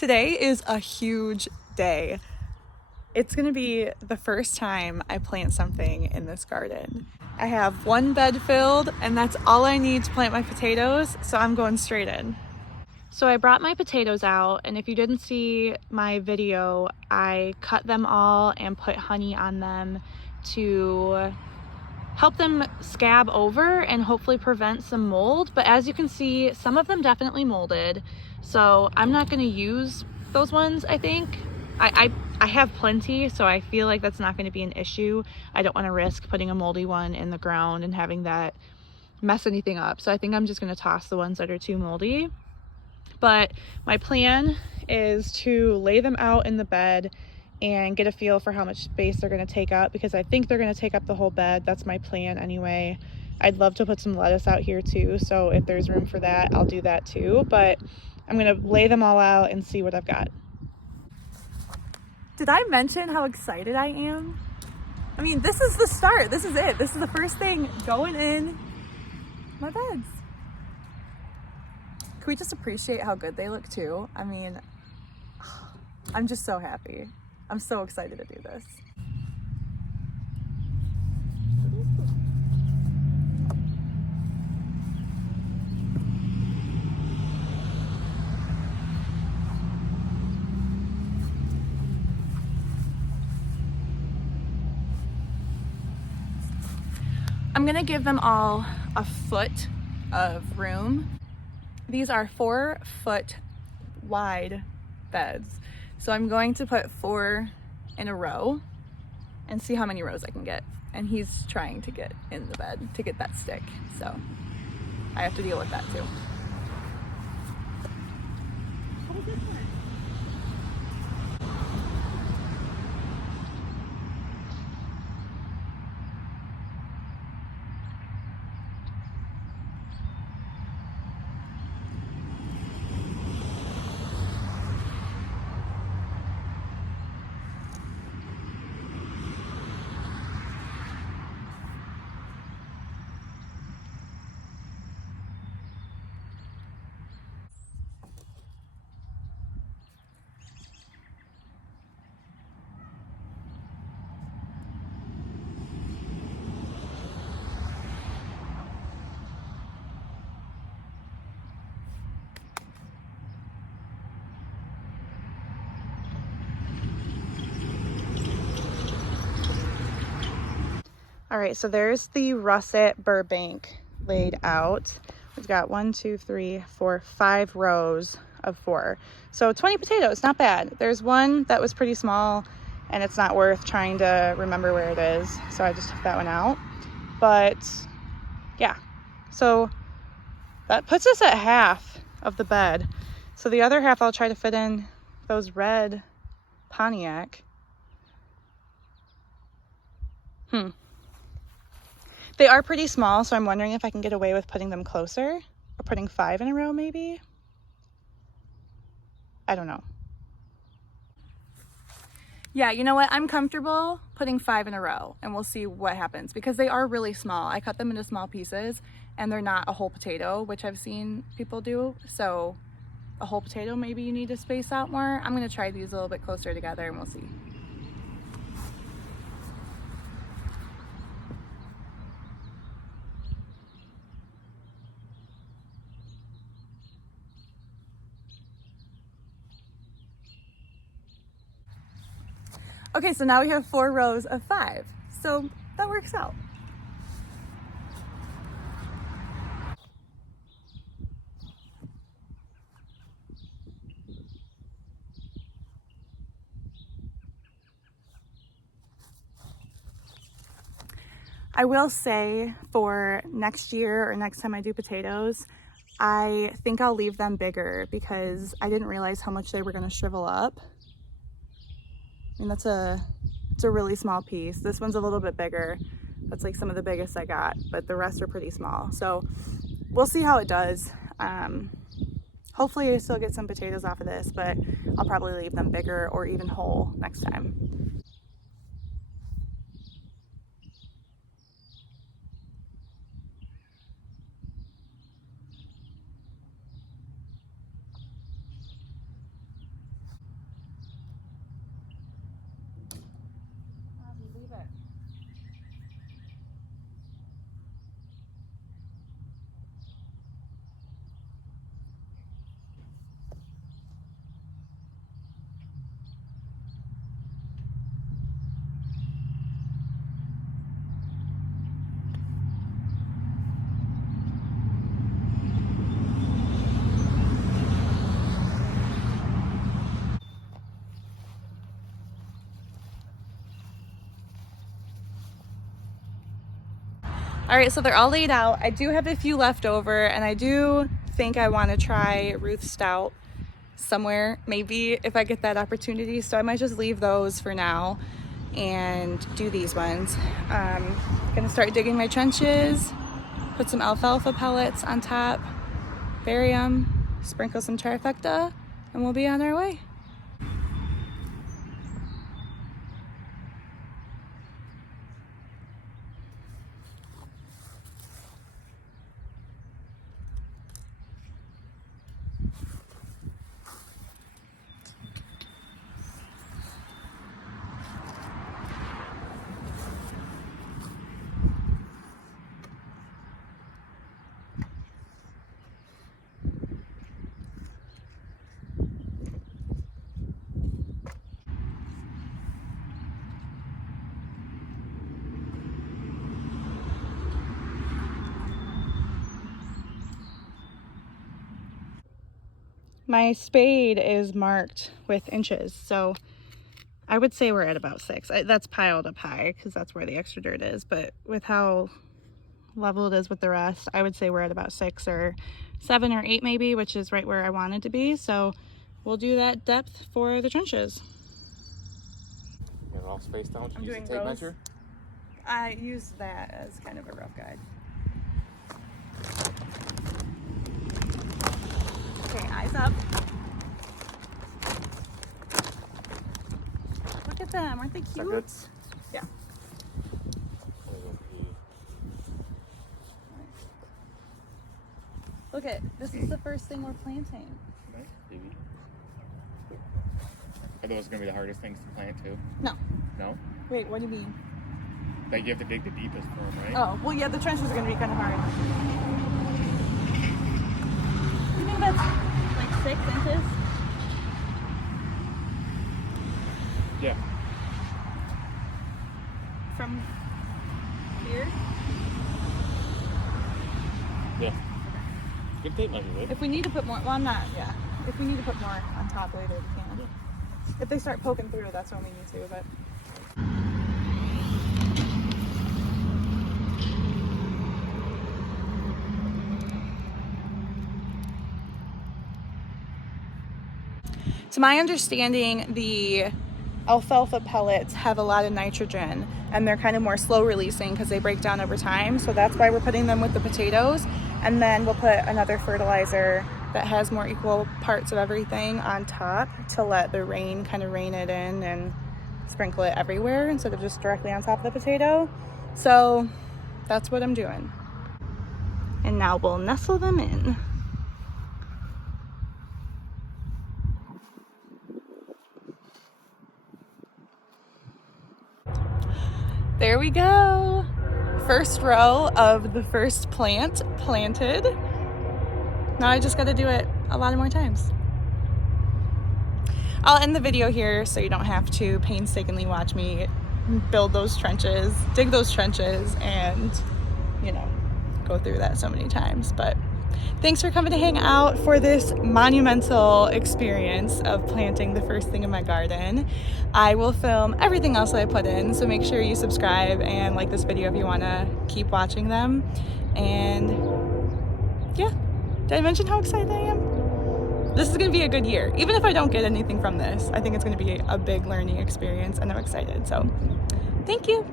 Today is a huge day. It's gonna be the first time I plant something in this garden. I have one bed filled and that's all I need to plant my potatoes, so I'm going straight in. So I brought my potatoes out, and if you didn't see my video, I cut them all and put honey on them to help them scab over and hopefully prevent some mold. But as you can see, some of them definitely molded, so I'm not going to use those ones. I think I have plenty, so I feel like that's not going to be an issue. I don't want to risk putting a moldy one in the ground and having that mess anything up, so I think I'm just going to toss the ones that are too moldy. But my plan is to lay them out in the bed and get a feel for how much space they're going to take up, because I think they're going to take up the whole bed. That's my plan anyway. I'd love to put some lettuce out here too, so if there's room for that, I'll do that too. But I'm going to lay them all out and see what I've got. Did I mention how excited I am? I mean, this is the start. This is it. This is the first thing going in my beds. Can we just appreciate how good they look too? I mean, I'm just so happy. I'm so excited to do this. I'm gonna give them all a foot of room. These are 4-foot wide beds. So I'm going to put 4 in a row and see how many rows I can get. And he's trying to get in the bed to get that stick. So I have to deal with that too. All right, so there's the Russet Burbank laid out. We've got 1, 2, 3, 4, 5 rows of 4. So 20 potatoes, not bad. There's one that was pretty small and it's not worth trying to remember where it is. So I just took that one out. But yeah, so that puts us at half of the bed. So the other half I'll try to fit in those red Pontiac. They are pretty small, so I'm wondering if I can get away with putting them closer, or putting 5 in a row maybe. I don't know. Yeah, you know what? I'm comfortable putting 5 in a row, and we'll see what happens, because they are really small. I cut them into small pieces, and they're not a whole potato, which I've seen people do. So a whole potato, maybe you need to space out more. I'm gonna try these a little bit closer together and we'll see. Okay, so now we have 4 rows of 5. So that works out. I will say for next year or next time I do potatoes, I think I'll leave them bigger because I didn't realize how much they were gonna shrivel up. I mean, it's a really small piece. This one's a little bit bigger. That's like some of the biggest I got, but the rest are pretty small. So we'll see how it does. Hopefully I still get some potatoes off of this, but I'll probably leave them bigger or even whole next time. All right, so they're all laid out. I do have a few left over, and I do think I want to try Ruth Stout somewhere, maybe if I get that opportunity. So I might just leave those for now and do these ones. Gonna start digging my trenches, put some alfalfa pellets on top, bury them, sprinkle some trifecta, and we'll be on our way. My spade is marked with inches, so I would say we're at about 6. That's piled up high because that's where the extra dirt is, but with how level it is with the rest, I would say we're at about 6 or 7 or 8 maybe, which is right where I wanted to be. So we'll do that depth for the trenches. You have it all spaced out? I'm doing a tape measure? I use that as kind of a rough guide. Okay, eyes up. Look at them, aren't they cute? Good? Yeah. Look at, this is the first thing we're planting. Nice, baby. Are those going to be the hardest things to plant too? No. No? Wait, what do you mean? Like you have to dig the deepest for them, right? Oh, well yeah, the trenches are going to be kind of hard. You think that's like 6 inches? Yeah. From here? Yeah. Good tape measure, right? If we need to put more, well I'm not, yeah. If we need to put more on top later, we can. Yeah. If they start poking through, that's when we need to, but. To my understanding, the alfalfa pellets have a lot of nitrogen and they're kind of more slow releasing because they break down over time. So that's why we're putting them with the potatoes. And then we'll put another fertilizer that has more equal parts of everything on top to let the rain kind of rain it in and sprinkle it everywhere instead of just directly on top of the potato. So that's what I'm doing. And now we'll nestle them in. There we go. First row of the first plant planted. Now I just got to do it a lot more times. I'll end the video here so you don't have to painstakingly watch me build those trenches, dig those trenches, and, you know, go through that so many times. But thanks for coming to hang out for this monumental experience of planting the first thing in my garden. I will film everything else that I put in, so make sure you subscribe and like this video if you want to keep watching them. And yeah, did I mention how excited I am? This is going to be a good year. Even if I don't get anything from this, I think it's going to be a big learning experience and I'm excited. So thank you.